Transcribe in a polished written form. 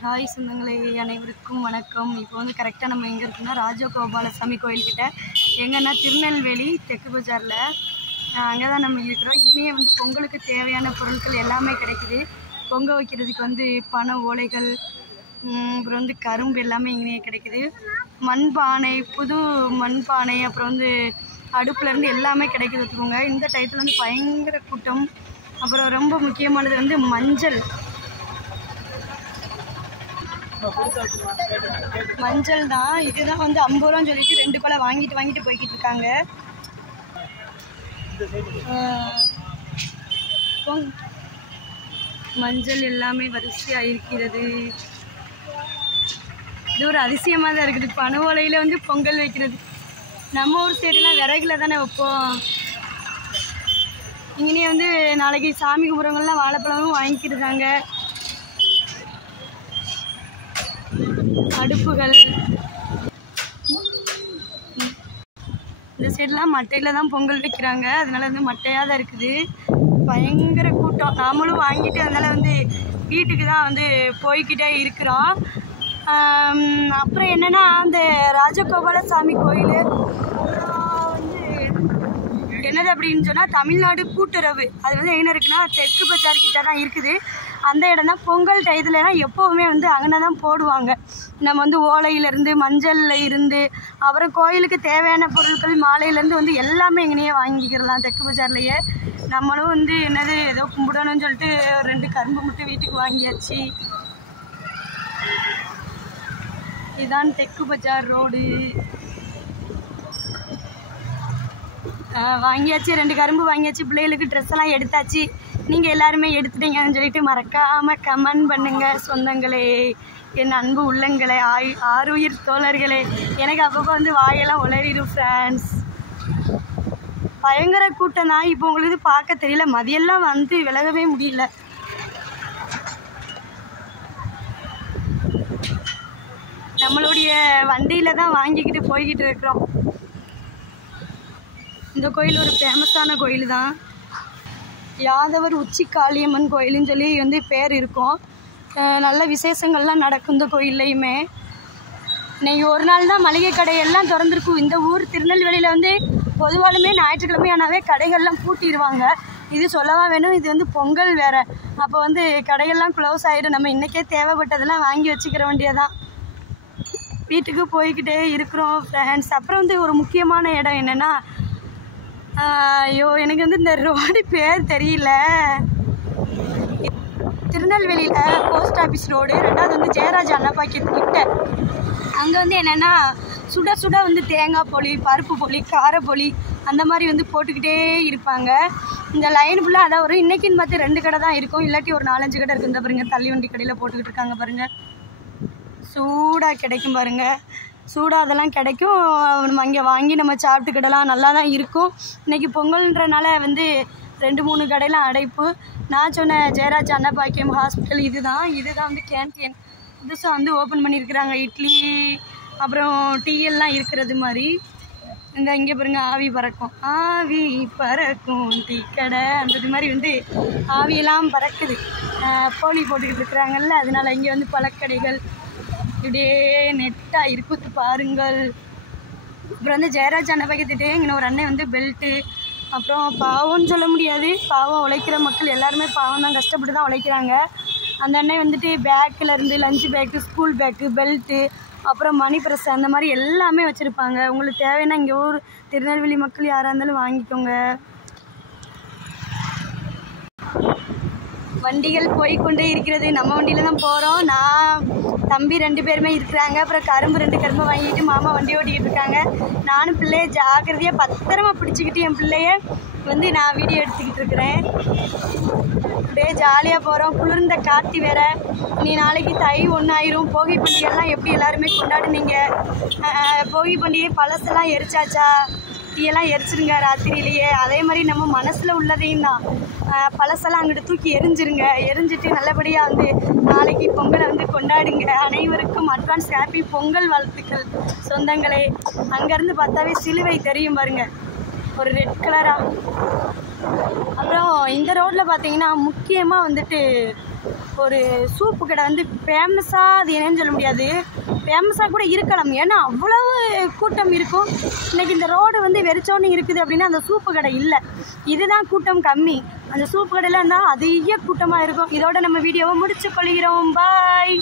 Hi சொந்தங்களே, அனைவருக்கும் வணக்கம். இப்போ வந்து கரெக்டாக நம்ம எங்கே இருக்குன்னா ராஜகோபாலசாமி கோயில்கிட்ட, எங்கன்னா திருநெல்வேலி தெற்கு பஜாரில் அங்கே தான் நம்ம இருக்கிறோம். இங்கேயே வந்து பொங்கலுக்கு தேவையான பொருட்கள் எல்லாமே கிடைக்குது. பொங்க வைக்கிறதுக்கு வந்து பனை ஓலைகள், அப்புறம் வந்து கரும்பு எல்லாமே இங்கேயே கிடைக்குது. மண்பானை, புது மண்பானை, அப்புறம் வந்து அடுப்புலேருந்து எல்லாமே கிடைக்குது வச்சுக்கோங்க. இந்த டயத்தில் வந்து பயங்கர கூட்டம். அப்புறம் ரொம்ப முக்கியமானது வந்து மஞ்சள் தான். இதுதான் வந்து 50 ரூபான்னு சொல்லிட்டு 2 கொலை வாங்கிட்டு போய்கிட்டு இருக்காங்க. மஞ்சள் எல்லாமே வரிசையாக இருக்கிறது. இது ஒரு அதிசயமாக தான் இருக்குது. பனை ஓலையில் வந்து பொங்கல் வைக்கிறது. நம்ம ஊர் சைடுலாம் விறகுல தானே வைப்போம். இங்கேயே வந்து நாளைக்கு சாமி கும்பிட்றவங்கலாம் வாழைப்பழமும் வாங்கிக்கிட்டுருக்காங்க. அடுப்புகள் இந்த சைடெலாம் மட்டையில் தான் பொங்கல் வைக்கிறாங்க. அதனால வந்து மட்டையாக தான் இருக்குது. பயங்கர கூட்டம். நாமளும் வாங்கிட்டு அதனால் வந்து வீட்டுக்கு தான் வந்து போய்கிட்டே இருக்கிறோம். அப்புறம் என்னென்னா, அந்த ராஜகோபாலசாமி கோயில் வந்து என்னது அப்படின்னு சொன்னால் தமிழ்நாடு கூட்டுறவு. அது வந்து எங்கே இருக்குன்னா தெற்கு பஜார்கிட்ட தான் இருக்குது. அந்த இடம் தான் பொங்கல் டயத்துலலாம் எப்போவுமே வந்து அங்கே தான் போடுவாங்க. நம்ம வந்து ஓலையிலேருந்து மஞ்சளில் இருந்து அப்புறம் கோயிலுக்கு தேவையான பொருட்கள் மாலையிலேருந்து வந்து எல்லாமே எங்கேயே வாங்கிக்கிறலாம் தெற்கு பஜார்லையே. நம்மளும் வந்து என்னது ஏதோ கும்பிடணும்னு சொல்லிட்டு 2 கரும்பு மட்டும் வீட்டுக்கு வாங்கியாச்சு. இதுதான் தெற்கு பஜார் ரோடு. வாங்கியாச்சு, 2 கரும்பு வாங்கியாச்சு. பிள்ளைகளுக்கு ட்ரெஸ் எல்லாம் எடுத்தாச்சு. நீங்கள் எல்லாருமே எடுத்துட்டீங்கன்னு சொல்லிட்டு மறக்காமல் கமெண்ட் பண்ணுங்கள் சொந்தங்களே, என் அன்பு உள்ளங்களே, ஆறுயிர் தோழர்களே. எனக்கு அப்பப்போ வந்து வாயெல்லாம் உளறிடும் ஃப்ரெண்ட்ஸ். பயங்கர கூட்டம் தான். இப்போ உங்களுக்கு பார்க்க தெரியல, மதியெல்லாம் வந்து விலகவே முடியல. நம்மளுடைய வண்டியில் தான் வாங்கிக்கிட்டு போய்கிட்டு இருக்கிறோம். இந்த கோயில் ஒரு ஃபேமஸான கோயில் தான். யாதவர் உச்சி காளியம்மன் கோயிலுன்னு சொல்லி வந்து பேர் இருக்கும். நல்ல விசேஷங்கள்லாம் நடக்கும் இந்த கோயில்லையுமே. இன்றைக்கி ஒரு நாள் தான் மளிகை கடையெல்லாம் திறந்துருக்கும். இந்த ஊர் திருநெல்வேலியில் வந்து பொதுவாலுமே ஞாயிற்றுக்கிழமை ஆனாவே கடைகள்லாம் பூட்டிடுவாங்க. இது சொல்லவா வேணும், இது வந்து பொங்கல் வேறு. அப்போ வந்து கடைகள்லாம் க்ளோஸ் ஆகிடும். நம்ம இன்றைக்கே தேவைப்பட்டதெல்லாம் வாங்கி வச்சுக்கிற வேண்டியதான். வீட்டுக்கு போய்கிட்டே இருக்கிறோம் ஃப்ரெண்ட்ஸ். அப்புறம் வந்து ஒரு முக்கியமான இடம் என்னென்னா, ஐயோ எனக்கு வந்து இந்த ரோடு பேர் தெரியல. திருநெல்வேலியில் போஸ்ட் ஆஃபீஸ் ரோடு, 2வது வந்து ஜெயராஜ் அண்ணாபாக்கிட்ட. அங்கே வந்து என்னென்னா சுட சுட வந்து தேங்காய் போலி, பருப்பு போலி, காரப்போலி அந்த மாதிரி வந்து போட்டுக்கிட்டே இருப்பாங்க. இந்த லைன் ஃபுல்லாக அதான் வரும். இன்றைக்கின்னு பார்த்து 2 கடை தான் இருக்கும், இல்லாட்டி ஒரு 4-5 கடை இருக்குது. இந்த பாருங்கள், தள்ளி வண்டி கடையில் போட்டுக்கிட்டு இருக்காங்க பாருங்கள். சூடாக கிடைக்கும் பாருங்கள். சூடாக அதெல்லாம் கிடைக்கும். நம்ம அங்கே வாங்கி நம்ம சாப்பிட்டுக்கிடலாம். நல்லா தான் இருக்கும். இன்றைக்கி பொங்கல்ன்றனால வந்து 2-3 கடையெல்லாம் அடைப்பு. நான் சொன்ன ஜெயராஜ் அன்னபாக்கியம் ஹாஸ்பிட்டல் இதுதான் வந்து கேன்டீன் புதுசாக வந்து ஓப்பன் பண்ணியிருக்கிறாங்க. இட்லி அப்புறம் டீ எல்லாம் இருக்கிறது மாதிரி. இந்த இங்கே பாருங்கள், ஆவி பறக்கும் டீ கடை அந்த மாதிரி வந்து ஆவியெல்லாம் பறக்குது. போலி போட்டுக்கிட்டு இருக்கிறாங்கல்ல, அதனால் இங்கே வந்து பழக்கடைகள் இப்படியே நெட்டாக இருக்குது பாருங்கள். அப்புறம் வந்து ஜெயராஜ் அண்ணபாக்கியத்திட்டே இங்கே ஒரு அண்ணன் வந்து பெல்ட்டு, அப்புறம் பாவம்னு சொல்ல முடியாது, பாவம் உழைக்கிற மக்கள் எல்லாருமே பாவம் தான், கஷ்டப்பட்டு தான் உழைக்கிறாங்க. அந்த அண்ணன் வந்துட்டு பேக்கிலேருந்து lunch bag, school bag, belt, அப்புறம் மணி ப்ரெஸ் அந்த மாதிரி எல்லாமே வச்சுருப்பாங்க. உங்களுக்கு தேவைன்னா இங்கே ஊர் திருநெல்வேலி மக்கள் யாராக இருந்தாலும் வாங்கிக்கோங்க. வண்டிகள் போய்கொண்டே இருக்கிறது. நம்ம வண்டியில் தான் போகிறோம். நான் தம்பி 2 பேருமே இருக்கிறாங்க. அப்புறம் கரும்பு 2 கரும்பு வாங்கிட்டு மாமா வண்டி ஓட்டிக்கிட்டு இருக்காங்க. நானும் பிள்ளைய ஜாக்கிரதையாக பத்திரமா பிடிச்சிக்கிட்டு என் பிள்ளைய வந்து நான் வீடியோ எடுத்துக்கிட்டு இருக்கிறேன். அப்படியே ஜாலியாக போகிறோம். குளிர்ந்த காற்று வேற. நீ நாளைக்கு தை 1 ஆயிரும். போகி பண்டிகைலாம் எப்படி எல்லாருமே கொண்டாடுனீங்க? போகி பண்டிகை பழசெல்லாம் எரிச்சாச்சா? தீயெல்லாம் எரிச்சிருங்க ராத்திரியிலேயே. அதே மாதிரி நம்ம மனசில் உள்ளதையும் தான் பழசெல்லாம் அங்கிட்டு தூக்கி எரிஞ்சிட்டு நல்லபடியாக வந்து நாளைக்கு பொங்கலை வந்து கொண்டாடுங்க. அனைவருக்கும் அட்வான்ஸ் ஹாப்பி பொங்கல் வாழ்த்துக்கள் சொந்தங்களே. அங்கேருந்து பார்த்தாவே சிலுவை தெரியும் பாருங்கள், ஒரு ரெட் கலராக. அப்புறம் இந்த ரோட்டில் பார்த்தீங்கன்னா முக்கியமாக வந்துட்டு ஒரு சூப்பு கடை வந்து ஃபேமஸாக, அது என்னன்னு சொல்ல முடியாது, ஃபேமஸாக கூட இருக்கலாம். ஏன்னா அவ்வளவு கூட்டம் இருக்கும். இன்றைக்கி இந்த ரோடு வந்து வெறிச்சோன்னு இருக்குது அப்படின்னா அந்த சூப்பு கடை இல்லை, இதுதான் கூட்டம் கம்மி. அந்த சூப்பு கடையில் இருந்தால் அதிக கூட்டமாக இருக்கும். இதோட நம்ம வீடியோவை முடிச்சு கொள்கிறோம். பாய்.